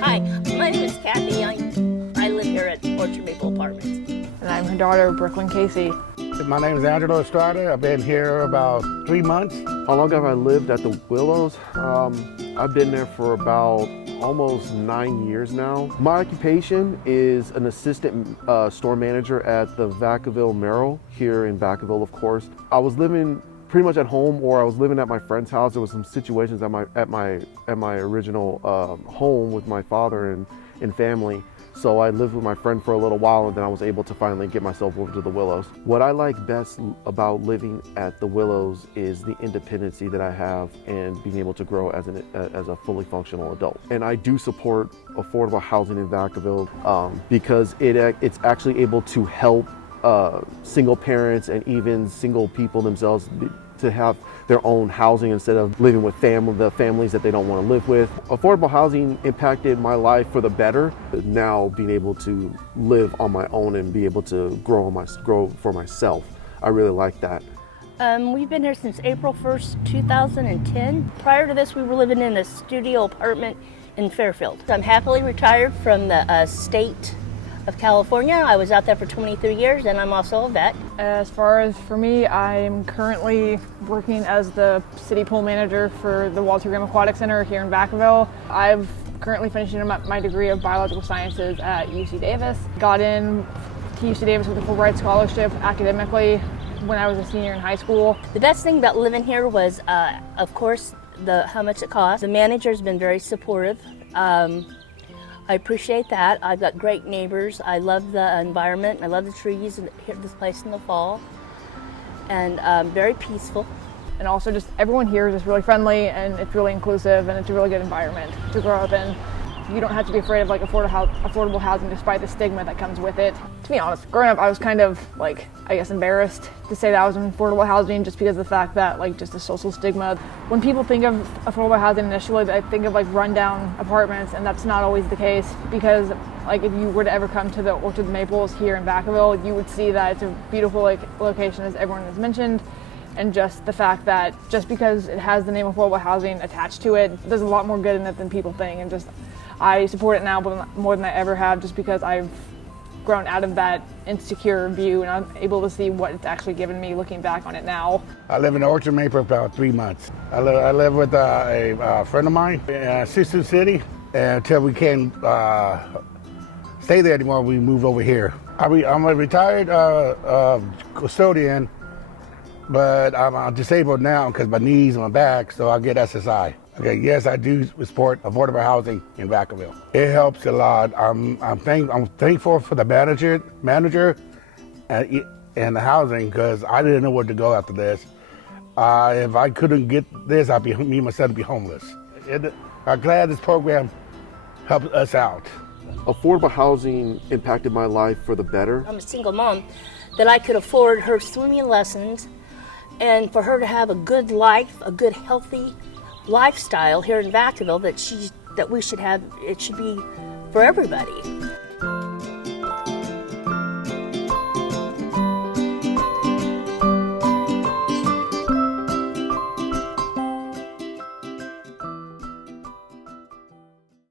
Hi, my name is Kathy. I live here at Orchard Maple Apartments. And I'm her daughter, Brooklyn Casey. My name is Angelo Estrada. I've been here about 3 months. How long have I lived at the Willows? I've been there for about almost 9 years now. My occupation is an assistant store manager at the Vacaville Merrill here in Vacaville, of course. I was living pretty much at home, or I was living at my friend's house. There was some situations at my original home with my father and family. So I lived with my friend for a little while, and then I was able to finally get myself over to the Willows. What I like best about living at the Willows is the independency that I have and being able to grow as a fully functional adult. And I do support affordable housing in Vacaville because it's actually able to help single parents and even single people themselves to have their own housing instead of living with the families that they don't want to live with. Affordable housing impacted my life for the better. Now being able to live on my own and be able to grow for myself, I really like that. We've been here since April 1st, 2010. Prior to this, we were living in a studio apartment in Fairfield. I'm happily retired from the state of California. I was out there for 23 years, and I'm also a vet. As far as for me, I'm currently working as the city pool manager for the Walter Graham Aquatic Center here in Vacaville. I've currently finishing my degree of biological sciences at UC Davis. Got in to UC Davis with a Fulbright scholarship academically when I was a senior in high school. The best thing about living here was, of course, how much it cost. The manager's been very supportive. I appreciate that. I've got great neighbors. I love the environment. I love the trees and this place in the fall. And very peaceful. And also just everyone here is just really friendly, and it's really inclusive, and it's a really good environment to grow up in. You don't have to be afraid of affordable housing despite the stigma that comes with it. To be honest, growing up I was kind of embarrassed to say that I was in affordable housing just because of the fact that just the social stigma. When people think of affordable housing initially, they think of rundown apartments, and that's not always the case, because if you were to ever come to the Orchard Maples here in Vacaville, you would see that it's a beautiful location, as everyone has mentioned. And just the fact that just because it has the name affordable housing attached to it, there's a lot more good in it than people think. And I support it now more than I ever have, just because I've grown out of that insecure view, and I'm able to see what it's actually given me looking back on it now. I live in Orchard Maple for about 3 months. I live with a friend of mine in Sister City, and until we can't stay there anymore, we moved over here. I'm a retired custodian, but I'm disabled now because my knees and my back, so I get SSI. Okay, yes, I do support affordable housing in Vacaville. It helps a lot. I'm thankful for the manager and the housing, because I didn't know where to go after this. If I couldn't get this, me myself would be homeless. I'm glad this program helped us out. Affordable housing impacted my life for the better. I'm a single mom, that I could afford her swimming lessons, and for her to have a good life, a good healthy lifestyle here in Vacaville that we should have. It should be for everybody.